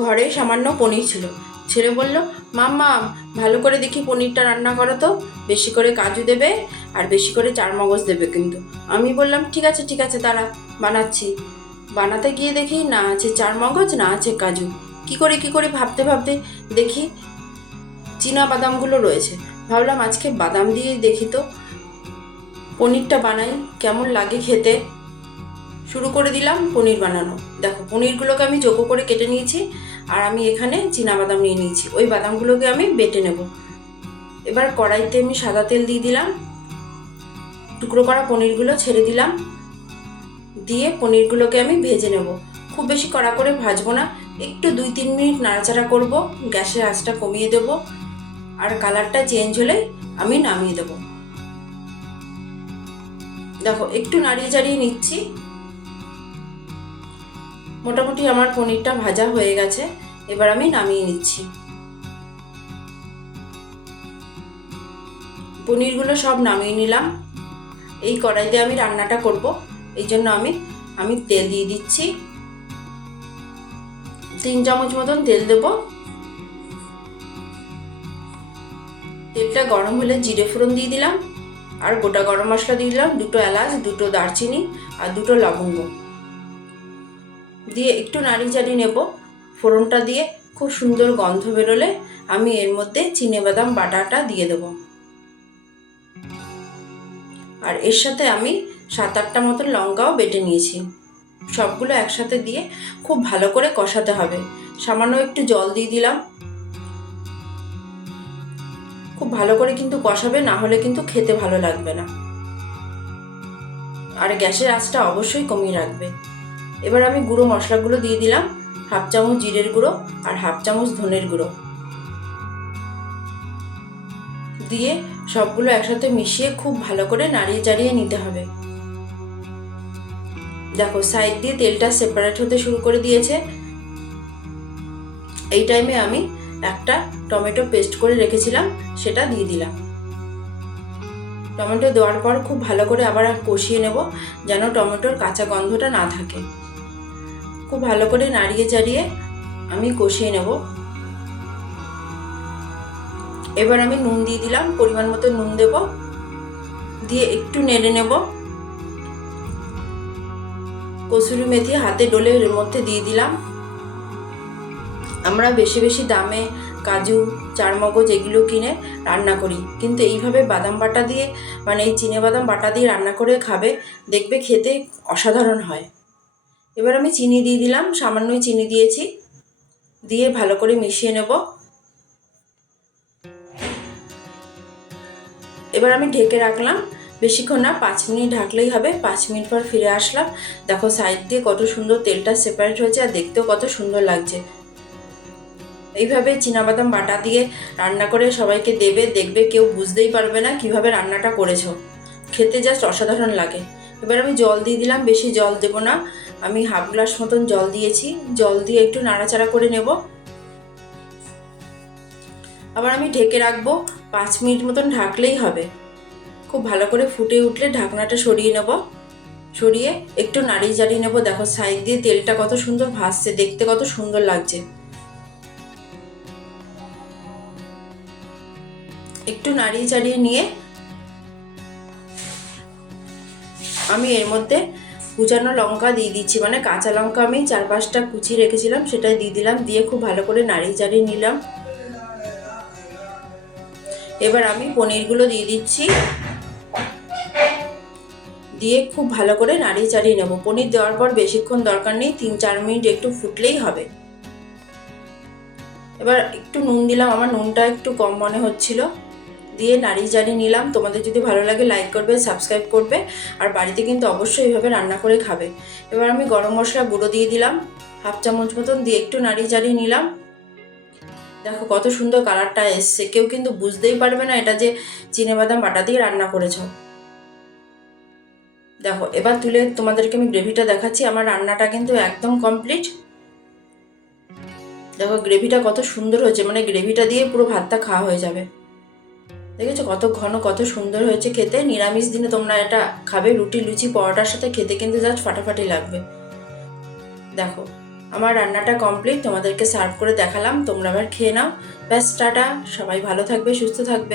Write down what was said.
ঘরে সামান্য পনির ছিল। ছেলে বলল, মাম্মা ভালো করে দেখি পনিরটা রান্না করো তো, বেশি করে কাজু দেবে আর বেশি করে চারমগজ দেবে কিন্তু। আমি বললাম ঠিক আছে দাঁড়া, বানাচ্ছি। বানাতে গিয়ে দেখি না আছে চারমগজ না আছে কাজু। কি করে ভাবতে ভাবতে দেখি চীনা বাদামগুলো রয়েছে। ভাবলাম আজকে বাদাম দিয়ে দেখি তো পনিরটা বানাই, কেমন লাগে খেতে। শুরু করে দিলাম পনির বানানো। দেখো পনিরগুলোকে আমি চৌকো করে কেটে নিয়েছি, আর আমি এখানে বাদাম নিয়ে নিয়েছি। ওই বাদামগুলোকে আমি বেটে নেব। এবার কড়াইতে আমি সাদা তেল দিয়ে দিলাম, টুকরো করা পনিরগুলো ছেড়ে দিলাম, দিয়ে পনিরগুলোকে আমি ভেজে নেব। খুব বেশি কড়া করে ভাজবো না, একটু 2-3 মিনিট নাড়াচাড়া করব, গ্যাসের আঁচটা কমিয়ে দেব, আর কালারটা চেঞ্জ হলে আমি নামিয়ে দেব। দেখো একটু নাড়িয়ে চাড়িয়ে নিচ্ছি। মোটামুটি আমার পনিরটা ভাজা হয়ে গেছে, এবার আমি নামিয়ে নিচ্ছি। পনিরগুলো সব নামিয়ে নিলাম। এই কড়াইতে আমি রান্নাটা করব, এই জন্য আমি তেল দিয়ে দিচ্ছি। 3 চামচ মতন তেল দেব। তেলটা গরম হলে জিরে ফোড়ন দিয়ে দিলাম, আর গোটা গরম মশলা দিয়ে দিলাম, 2টো এলাচ, 2টো দারচিনি আর 2টো লবঙ্গ দিয়ে একটু নাড়ি চাড়িয়ে নেব। ফোড়নটা দিয়ে খুব সুন্দর গন্ধ বেরোলে আমি এর মধ্যে চিনেবাদাম বাটাটা দিয়ে দেব। আর এর সাথে আমি 7-8টা মতন লঙ্কাও বেটে নিয়েছি। সবগুলো একসাথে দিয়ে খুব ভালো করে কষাতে হবে। সামান্য একটু জল দিয়ে দিলাম। খুব ভালো করে কিন্তু কষাবে, না হলে কিন্তু খেতে ভালো লাগবে না। আর গ্যাসের আঁচটা অবশ্যই কমিয়ে রাখবে। এবার আমি গুঁড়ো মশলাগুলো দিয়ে দিলাম, 1/2 চামচ জিরের গুঁড়ো আর 1/2 চামচ ধনের গুঁড়ো দিয়ে সবগুলো একসাথে মিশিয়ে খুব ভালো করে নাড়িয়ে চাড়িয়ে নিতে হবে। দেখো সাইড দিয়ে তেলটা সেপারেট হতে শুরু করে দিয়েছে। এই টাইমে আমি একটা টমেটো পেস্ট করে রেখেছিলাম, সেটা দিয়ে দিলাম। টমেটো দেওয়ার পর খুব ভালো করে আবার কষিয়ে নেব, যেন টমেটোর কাঁচা গন্ধটা না থাকে। খুব ভালো করে নাড়িয়ে চাড়িয়ে আমি কষিয়ে নেব। এবার আমি নুন দিয়ে দিলাম, পরিমাণ মতো নুন দেব, দিয়ে একটু নেড়ে নেব। কসুরি মেথি হাতে ডলে এর মধ্যে দিয়ে দিলাম। আমরা বেশি বেশি দামে কাজু, চারমগজ এগুলো কিনে রান্না করি, কিন্তু এইভাবে বাদাম বাটা দিয়ে, মানে এই চিনেবাদাম বাটা দিয়ে রান্না করে খাবে, দেখবে খেতে অসাধারণ হয়। এবার আমি চিনি দিয়ে দিলাম, সামান্যই চিনি দিয়েছি, দিয়ে ভালো করে মিশিয়ে নেব। এবার আমি ঢেকে রাখলাম, বেশিক্ষণ না, 5 মিনিট ঢাকলেই হবে। 5 মিনিট পর ফিরে আসলাম। দেখো সাইড দিয়ে কত সুন্দর তেলটা সেপারেট হয়েছে, আর দেখতেও কত সুন্দর লাগছে। এইভাবে চিনাবাদাম বাটা দিয়ে রান্না করে সবাইকে দেবে, দেখবে কেউ বুঝতেই পারবে না কিভাবে রান্নাটা করেছো। খেতে জাস্ট অসাধারণ লাগে। এবার আমি জল দিয়ে দিলাম, বেশি জল দেব না, আমি 1/2 গ্লাস মতন জল দিয়েছি। জল দিয়ে একটু নাড়াচাড়া করে নেব। আবার আমি ঢেকে রাখবো, 5 মিনিট মতন ঢাকলেই হবে। খুব ভালো করে ফুটে উঠলে ঢাকনাটা সরিয়ে নেব, সরিয়ে একটু নাড়িয়ে চাড়িয়ে নেব। দেখো সাইড দিয়ে তেলটা কত সুন্দর ভাসছে, দেখতে কত সুন্দর লাগছে। একটু নাড়িয়ে চাড়িয়ে নিয়ে আমি এর মধ্যে কুচানো লঙ্কা দিয়ে দিচ্ছি, মানে কাঁচা লঙ্কা আমি 4-5টা কুচিয়ে রেখেছিলাম, সেটাই দিয়ে দিলাম। দিয়ে খুব ভালো করে নাড়িয়ে চাড়িয়ে নিলাম। এবার আমি পনিরগুলো দিয়ে দিচ্ছি, দিয়ে খুব ভালো করে নাড়িয়ে চাড়িয়ে নেব। পনির দেওয়ার পর বেশিক্ষণ দরকার নেই, 3-4 মিনিট একটু ফুটলেই হবে। এবার একটু নুন দিলাম, আমার নুনটা একটু কম মনে হচ্ছিল, দিয়ে নাড়িয়ে চাড়িয়ে নিলাম। তোমাদের যদি ভালো লাগে লাইক করবে, সাবস্ক্রাইব করবে, আর বাড়িতে কিন্তু অবশ্যই এইভাবে রান্না করে খাবে। এবার আমি গরম মশলা গুঁড়ো দিয়ে দিলাম 1/2 চামচ মতন, দিয়ে একটু নাড়িয়ে চাড়িয়ে নিলাম। দেখো কত সুন্দর কালারটা এসছে, কেউ কিন্তু বুঝতেই পারবে না এটা যে চিনেবাদাম বাটা দিয়ে রান্না করেছ। দেখো এবার তুলে তোমাদেরকে আমি গ্রেভিটা দেখাচ্ছি। আমার রান্নাটা কিন্তু একদম কমপ্লিট। দেখো গ্রেভিটা কত সুন্দর হয়েছে, মানে গ্রেভিটা দিয়ে পুরো ভাতটা খাওয়া হয়ে যাবে। দেখেছো কত ঘন, কত সুন্দর হয়েছে খেতে। নিরামিষ দিনে তোমরা এটা খাবে, রুটি, লুচি, পরোটার সাথে খেতে কিন্তু জাস্ট ফাটাফাটি লাগবে। দেখো আমার রান্নাটা কমপ্লিট, তোমাদেরকে সার্ভ করে দেখালাম, তোমরা আবার খেয়ে নাও। ব্যাস, টাটা, সবাই ভালো থাকবে, সুস্থ থাকবে।